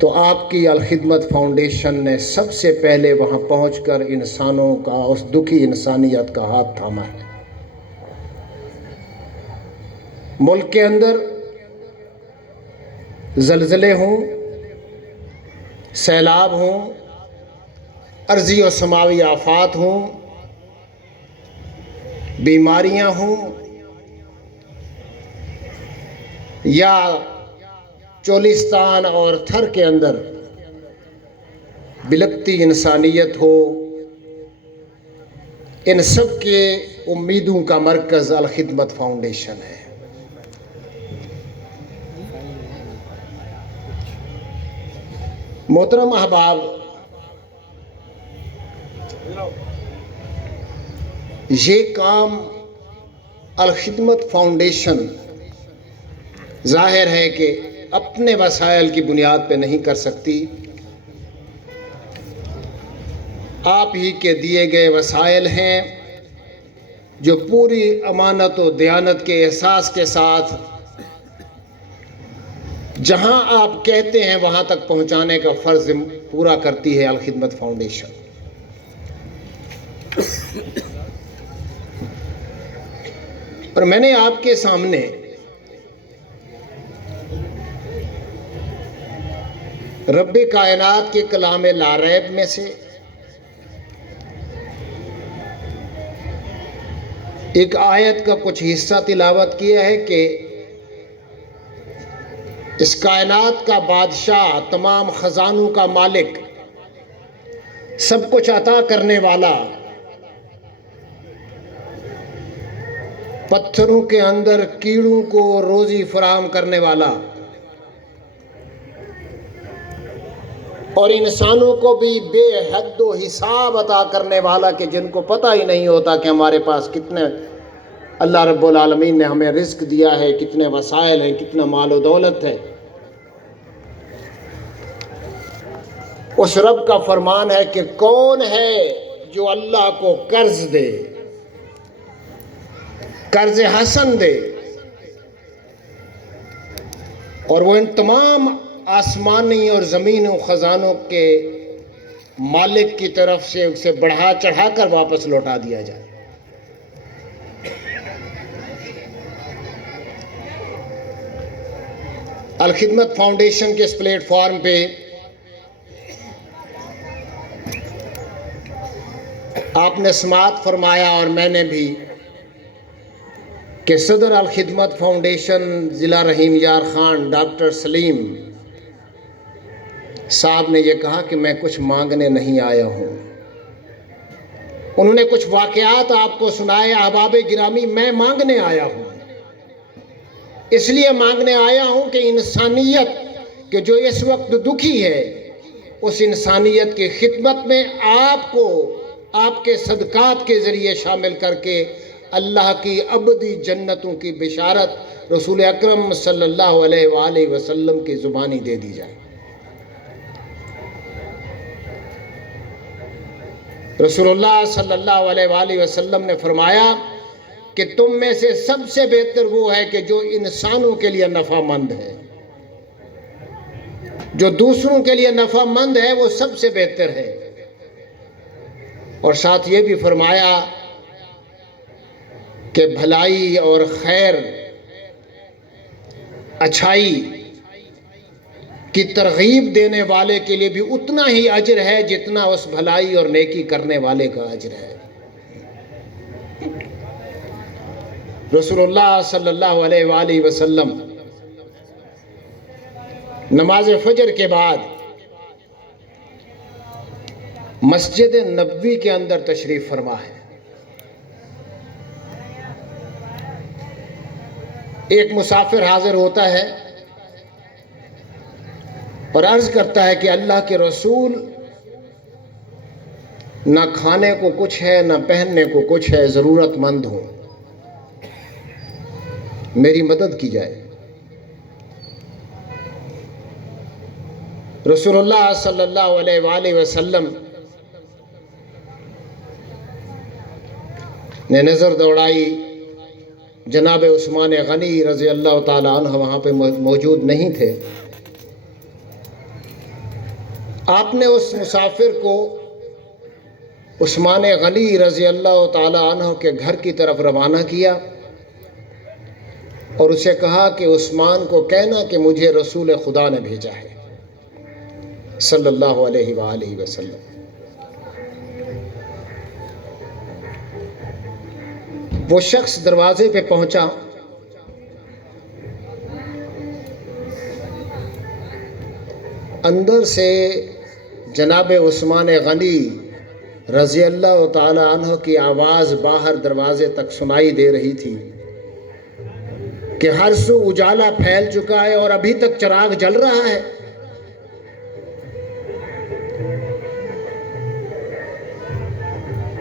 تو آپ کی الخدمت فاؤنڈیشن نے سب سے پہلے وہاں پہنچ کر انسانوں کا، اس دکھی انسانیت کا ہاتھ تھاما ہے۔ ملک کے اندر زلزلے ہوں، سیلاب ہوں، ارضی و سماوی آفات ہوں، بیماریاں ہوں، یا چولستان اور تھر کے اندر بلکتی انسانیت ہو، ان سب کے امیدوں کا مرکز الخدمت فاؤنڈیشن ہے۔ محترم احباب، یہ کام الخدمت فاؤنڈیشن ظاہر ہے کہ اپنے وسائل کی بنیاد پہ نہیں کر سکتی، آپ ہی کے دیے گئے وسائل ہیں جو پوری امانت و دیانت کے احساس کے ساتھ جہاں آپ کہتے ہیں وہاں تک پہنچانے کا فرض پورا کرتی ہے الخدمت فاؤنڈیشن۔ اور میں نے آپ کے سامنے رب کائنات کے کلام لا ریب میں سے ایک آیت کا کچھ حصہ تلاوت کیا ہے کہ اس کائنات کا بادشاہ، تمام خزانوں کا مالک، سب کچھ عطا کرنے والا، پتھروں کے اندر کیڑوں کو روزی فراہم کرنے والا اور انسانوں کو بھی بے حد و حساب عطا کرنے والا، کہ جن کو پتہ ہی نہیں ہوتا کہ ہمارے پاس کتنے اللہ رب العالمین نے ہمیں رزق دیا ہے، کتنے وسائل ہیں، کتنا مال و دولت ہے۔ اس رب کا فرمان ہے کہ کون ہے جو اللہ کو قرض دے، قرض حسن دے، اور وہ ان تمام آسمانی اور زمین و خزانوں کے مالک کی طرف سے اسے بڑھا چڑھا کر واپس لوٹا دیا جائے۔ الخدمت فاؤنڈیشن کے اس پلیٹ فارم پہ آپ نے سماعت فرمایا، اور میں نے بھی، کہ صدر الخدمت فاؤنڈیشن ضلع رحیم یار خان ڈاکٹر سلیم صاحب نے یہ کہا کہ میں کچھ مانگنے نہیں آیا ہوں۔ انہوں نے کچھ واقعات آپ کو سنائے۔ احباب گرامی، میں مانگنے آیا ہوں، اس لیے مانگنے آیا ہوں کہ انسانیت کہ جو اس وقت دکھی ہے، اس انسانیت کی خدمت میں آپ کو آپ کے صدقات کے ذریعے شامل کر کے اللہ کی ابدی جنتوں کی بشارت رسول اکرم صلی اللہ علیہ وآلہ وسلم کی زبانی دے دی جائے۔ رسول اللہ صلی اللہ علیہ وآلہ وسلم نے فرمایا کہ تم میں سے سب سے بہتر وہ ہے کہ جو انسانوں کے لیے نفع مند ہے، جو دوسروں کے لیے نفع مند ہے، وہ سب سے بہتر ہے۔ اور ساتھ یہ بھی فرمایا کہ بھلائی اور خیر، اچھائی کی ترغیب دینے والے کے لیے بھی اتنا ہی اجر ہے جتنا اس بھلائی اور نیکی کرنے والے کا اجر ہے۔ رسول اللہ صلی اللہ علیہ وآلہ وسلم نماز فجر کے بعد مسجد نبوی کے اندر تشریف فرما ہے۔ ایک مسافر حاضر ہوتا ہے اور عرض کرتا ہے کہ اللہ کے رسول، نہ کھانے کو کچھ ہے، نہ پہننے کو کچھ ہے، ضرورت مند ہوں، میری مدد کی جائے۔ رسول اللہ صلی اللہ علیہ وآلہ وسلم نے نظر دوڑائی، جناب عثمان غنی رضی اللہ تعالی عنہ وہاں پہ موجود نہیں تھے۔ آپ نے اس مسافر کو عثمان غنی رضی اللہ تعالی عنہ کے گھر کی طرف روانہ کیا اور اسے کہا کہ عثمان کو کہنا کہ مجھے رسول خدا نے بھیجا ہے صلی اللہ علیہ وآلہ وسلم۔ وہ شخص دروازے پہ پہنچا، اندر سے جناب عثمان غنی رضی اللہ تعالی عنہ کی آواز باہر دروازے تک سنائی دے رہی تھی کہ ہر سو اجالا پھیل چکا ہے اور ابھی تک چراغ جل رہا ہے۔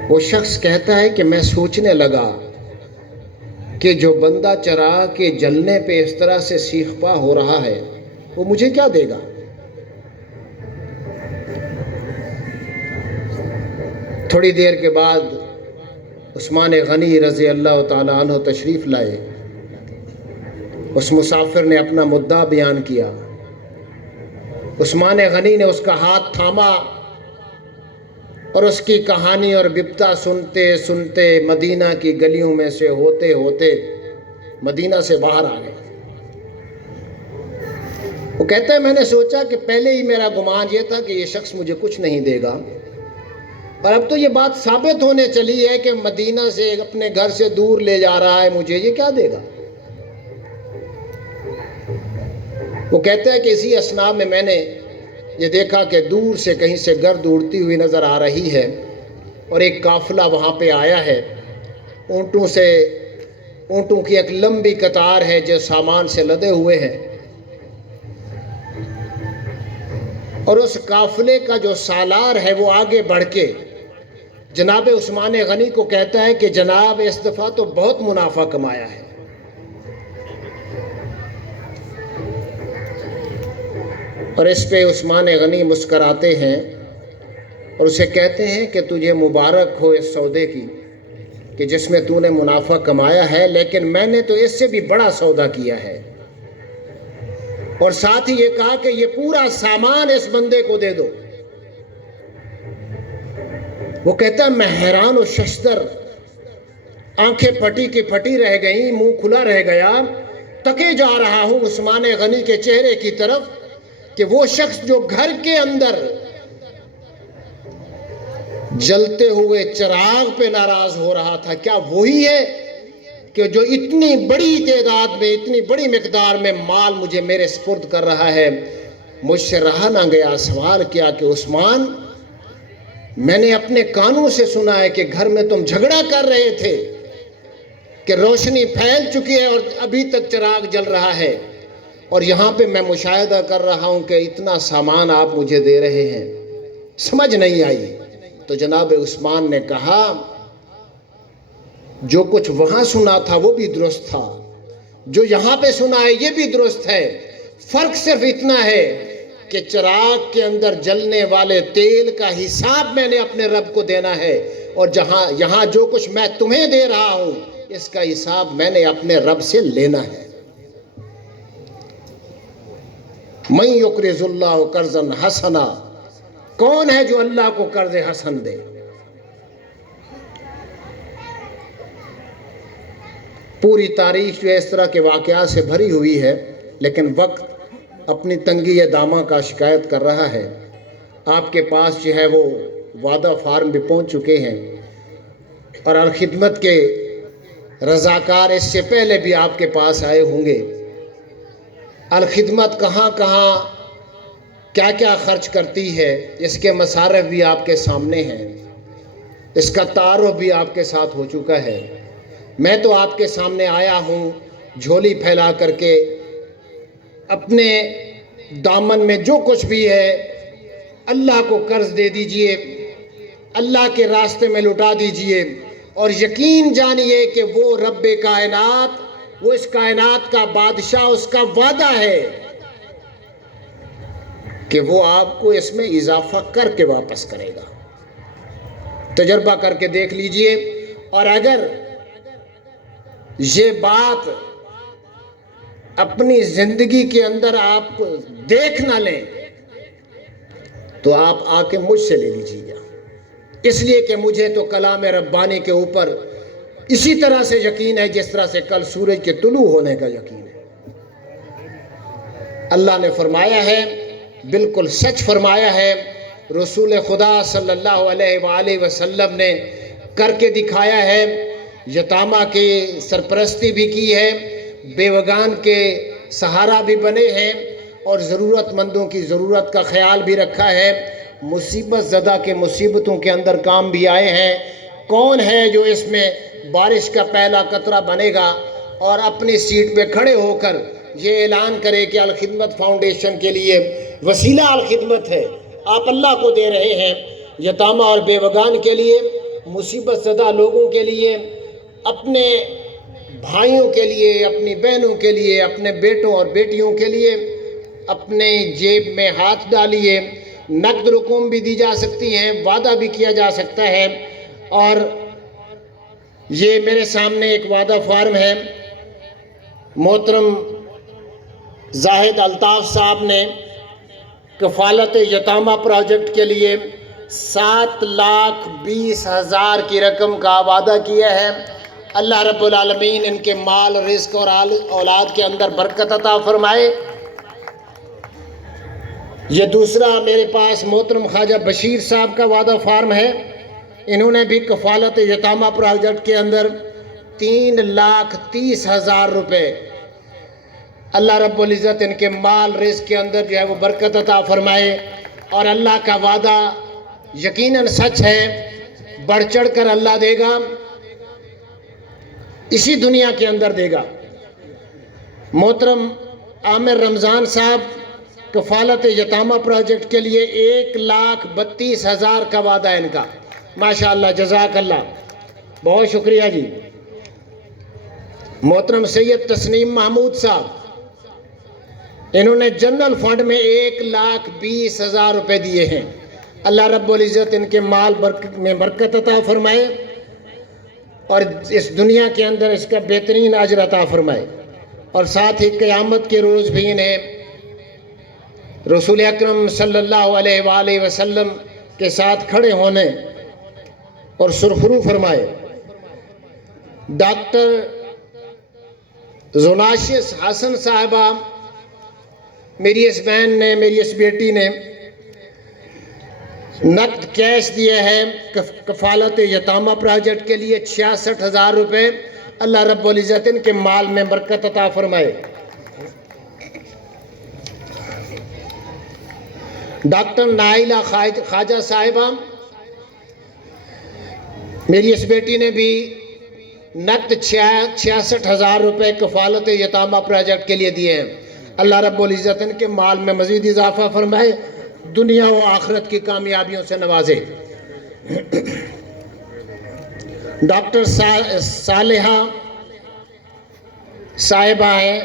وہ شخص کہتا ہے کہ میں سوچنے لگا کہ جو بندہ چراغ کے جلنے پہ اس طرح سے سیخ پا ہو رہا ہے وہ مجھے کیا دے گا؟ تھوڑی دیر کے بعد عثمان غنی رضی اللہ تعالی عنہ تشریف لائے۔ اس مسافر نے اپنا مدعا بیان کیا۔ عثمان غنی نے اس کا ہاتھ تھاما اور اس کی کہانی اور بپتا سنتے سنتے مدینہ کی گلیوں میں سے ہوتے ہوتے مدینہ سے باہر آ گئے۔ وہ کہتا ہے میں نے سوچا کہ پہلے ہی میرا گمان یہ تھا کہ یہ شخص مجھے کچھ نہیں دے گا، اور اب تو یہ بات ثابت ہونے چلی ہے کہ مدینہ سے اپنے گھر سے دور لے جا رہا ہے مجھے، یہ کیا دے گا؟ وہ کہتا ہے کہ اسی اثناء میں میں نے یہ دیکھا کہ دور سے کہیں سے گرد اڑتی ہوئی نظر آ رہی ہے اور ایک قافلہ وہاں پہ آیا ہے، اونٹوں کی ایک لمبی قطار ہے جو سامان سے لدے ہوئے ہیں، اور اس قافلے کا جو سالار ہے وہ آگے بڑھ کے جناب عثمان غنی کو کہتا ہے کہ جناب اس دفعہ تو بہت منافع کمایا ہے۔ اور اس پہ عثمان غنی مسکراتے ہیں اور اسے کہتے ہیں کہ تجھے مبارک ہو اس سودے کی کہ جس میں تو نے منافع کمایا ہے، لیکن میں نے تو اس سے بھی بڑا سودا کیا ہے، اور ساتھ ہی یہ کہا کہ یہ پورا سامان اس بندے کو دے دو۔ وہ کہتا ہے میں حیران و ششدر، آنکھیں پھٹی کی پھٹی رہ گئیں، منہ کھلا رہ گیا، تکے جا رہا ہوں عثمان غنی کے چہرے کی طرف کہ وہ شخص جو گھر کے اندر جلتے ہوئے چراغ پہ ناراض ہو رہا تھا، کیا وہی ہے کہ جو اتنی بڑی تعداد میں اتنی بڑی مقدار میں مال مجھے میرے سپرد کر رہا ہے؟ مجھ سے رہا نہ گیا، سوال کیا کہ عثمان، میں نے اپنے کانوں سے سنا ہے کہ گھر میں تم جھگڑا کر رہے تھے کہ روشنی پھیل چکی ہے اور ابھی تک چراغ جل رہا ہے، اور یہاں پہ میں مشاہدہ کر رہا ہوں کہ اتنا سامان آپ مجھے دے رہے ہیں، سمجھ نہیں آئی۔ تو جناب عثمان نے کہا جو کچھ وہاں سنا تھا وہ بھی درست تھا، جو یہاں پہ سنا ہے یہ بھی درست ہے، فرق صرف اتنا ہے کہ چراغ کے اندر جلنے والے تیل کا حساب میں نے اپنے رب کو دینا ہے، اور یہاں جو کچھ میں تمہیں دے رہا ہوں اس کا حساب میں نے اپنے رب سے لینا ہے۔ من یقرض اللہ قرضا حسنا، کون ہے جو اللہ کو قرض حسن دے؟ پوری تاریخ جو اس طرح کے واقعات سے بھری ہوئی ہے، لیکن وقت اپنی تنگی دامہ کا شکایت کر رہا ہے۔ آپ کے پاس جو ہے وہ وعدہ فارم بھی پہنچ چکے ہیں، اور الخدمت کے رضاکار اس سے پہلے بھی آپ کے پاس آئے ہوں گے۔ الخدمت کہاں کہاں کیا کیا خرچ کرتی ہے اس کے مصارف بھی آپ کے سامنے ہیں، اس کا تعارف بھی آپ کے ساتھ ہو چکا ہے۔ میں تو آپ کے سامنے آیا ہوں جھولی پھیلا کر کے، اپنے دامن میں جو کچھ بھی ہے اللہ کو قرض دے دیجئے، اللہ کے راستے میں لٹا دیجئے، اور یقین جانیے کہ وہ رب کائنات، وہ اس کائنات کا بادشاہ، اس کا وعدہ ہے کہ وہ آپ کو اس میں اضافہ کر کے واپس کرے گا۔ تجربہ کر کے دیکھ لیجئے، اور اگر یہ بات اپنی زندگی کے اندر آپ دیکھ نہ لیں تو آپ آ کے مجھ سے لے لیجیے گا، اس لیے کہ مجھے تو کلام ربانی کے اوپر اسی طرح سے یقین ہے جس طرح سے کل سورج کے طلوع ہونے کا یقین ہے۔ اللہ نے فرمایا ہے، بالکل سچ فرمایا ہے، رسول خدا صلی اللہ علیہ وآلہ وسلم نے کر کے دکھایا ہے، یتامہ کی سرپرستی بھی کی ہے، بیوگان کے سہارا بھی بنے ہیں، اور ضرورت مندوں کی ضرورت کا خیال بھی رکھا ہے، مصیبت زدہ کے مصیبتوں کے اندر کام بھی آئے ہیں۔ کون ہے جو اس میں بارش کا پہلا قطرہ بنے گا اور اپنی سیٹ پہ کھڑے ہو کر یہ اعلان کرے کہ الخدمت فاؤنڈیشن کے لیے وسیلہ الخدمت ہے، آپ اللہ کو دے رہے ہیں، یتامہ اور بیوگان کے لیے، مصیبت زدہ لوگوں کے لیے، اپنے بھائیوں کے لیے، اپنی بہنوں کے لیے، اپنے بیٹوں اور بیٹیوں کے لیے اپنے جیب میں ہاتھ ڈالیے۔ نقد رقم بھی دی جا سکتی ہیں، وعدہ بھی کیا جا سکتا ہے، اور یہ میرے سامنے ایک وعدہ فارم ہے، محترم زاہد الطاف صاحب نے کفالت یتامہ پروجیکٹ کے لیے 7,20,000 کی رقم کا وعدہ کیا ہے۔ اللہ رب العالمین ان کے مال، رزق اور اولاد کے اندر برکت عطا فرمائے۔ یہ دوسرا میرے پاس محترم خواجہ بشیر صاحب کا وعدہ فارم ہے، انہوں نے بھی کفالت یتامہ پروجیکٹ کے اندر 3,30,000 روپے، اللہ رب العزت ان کے مال رزق کے اندر جو ہے وہ برکت عطا فرمائے، اور اللہ کا وعدہ یقیناً سچ ہے، بڑھ چڑھ کر اللہ دے گا، اسی دنیا کے اندر دے گا۔ محترم عامر رمضان صاحب کفالت یتامہ پروجیکٹ کے لیے 1,32,000 کا وعدہ ہے ان کا، ماشاءاللہ، جزاک اللہ، بہت شکریہ جی۔ محترم سید تسنیم محمود صاحب، انہوں نے جنرل فنڈ میں 1,20,000 روپے دیے ہیں، اللہ رب العزت ان کے مال میں برکت عطا فرمائے اور اس دنیا کے اندر اس کا بہترین اجر عطا فرمائے، اور ساتھ ہی قیامت کے روز بھی انہیں رسول اکرم صلی اللہ علیہ وآلہ وسلم کے ساتھ کھڑے ہونے اور سرخرو فرمائے۔ ڈاکٹر زوناشیس حسن صاحبہ، میری اس بہن نے، میری اس بیٹی نے نقد کیش دیا ہے کفالت یتامہ پروجیکٹ کے لیے 66,000 روپے، اللہ رب العزت ان کے مال میں برکت عطا فرمائے۔ ڈاکٹر نائلہ خواجہ صاحبہ، میری اس بیٹی نے بھی نقد 66,000 روپے کفالت یتامہ پروجیکٹ کے لیے دیے ہیں، اللہ رب العزت ان کے مال میں مزید اضافہ فرمائے، دنیا و آخرت کی کامیابیوں سے نوازے۔ ڈاکٹر صالحہ صاحبہ ہیں،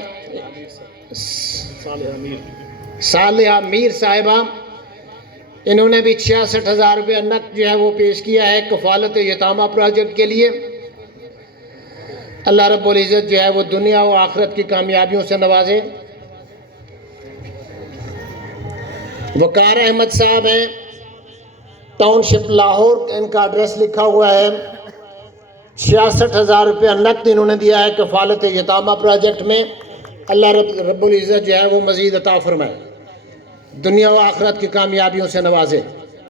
صالحہ میر صاحبہ، انہوں نے بھی 66,000 روپے نقد جو ہے وہ پیش کیا ہے کفالت یتامہ پروجیکٹ کے لیے، اللہ رب العزت جو ہے وہ دنیا و آخرت کی کامیابیوں سے نوازے۔ وقار احمد صاحب ہیں، ٹاؤن شپ لاہور، ان کا ایڈریس لکھا ہوا ہے، 66,000 روپے نقد انہوں نے دیا ہے کفالت یتامہ پروجیکٹ میں، اللہ رب العزت جو ہے وہ مزید عطا فرمائے، دنیا و آخرت کی کامیابیوں سے نوازے۔